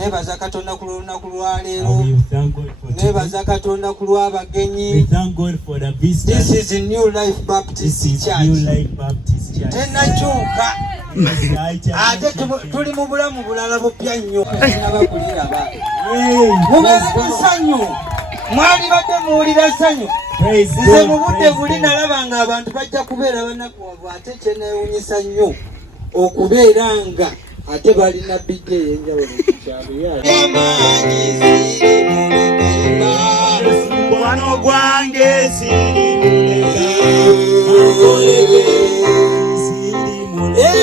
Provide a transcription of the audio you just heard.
nebaza Katonda ku lunaku lwa leero. Nebaza Katonda ku lw'abagenyi. This is a New Life Baptist Church. Tenakyuka. Ate tuli mu bulamu bulala bupya nnyo nabakuliraba. Mubeere n'essanyu. Mwali badde muwulira ssanyu. Nze mu budde buli nalaba nga abantu bajja kubeera banakuwavu ate kyeneewunyisa nnyo okubeera nga ate balina bijja ey'enjawulo ku kyalo. Mukwano gwange siri muleka. Siri muleka.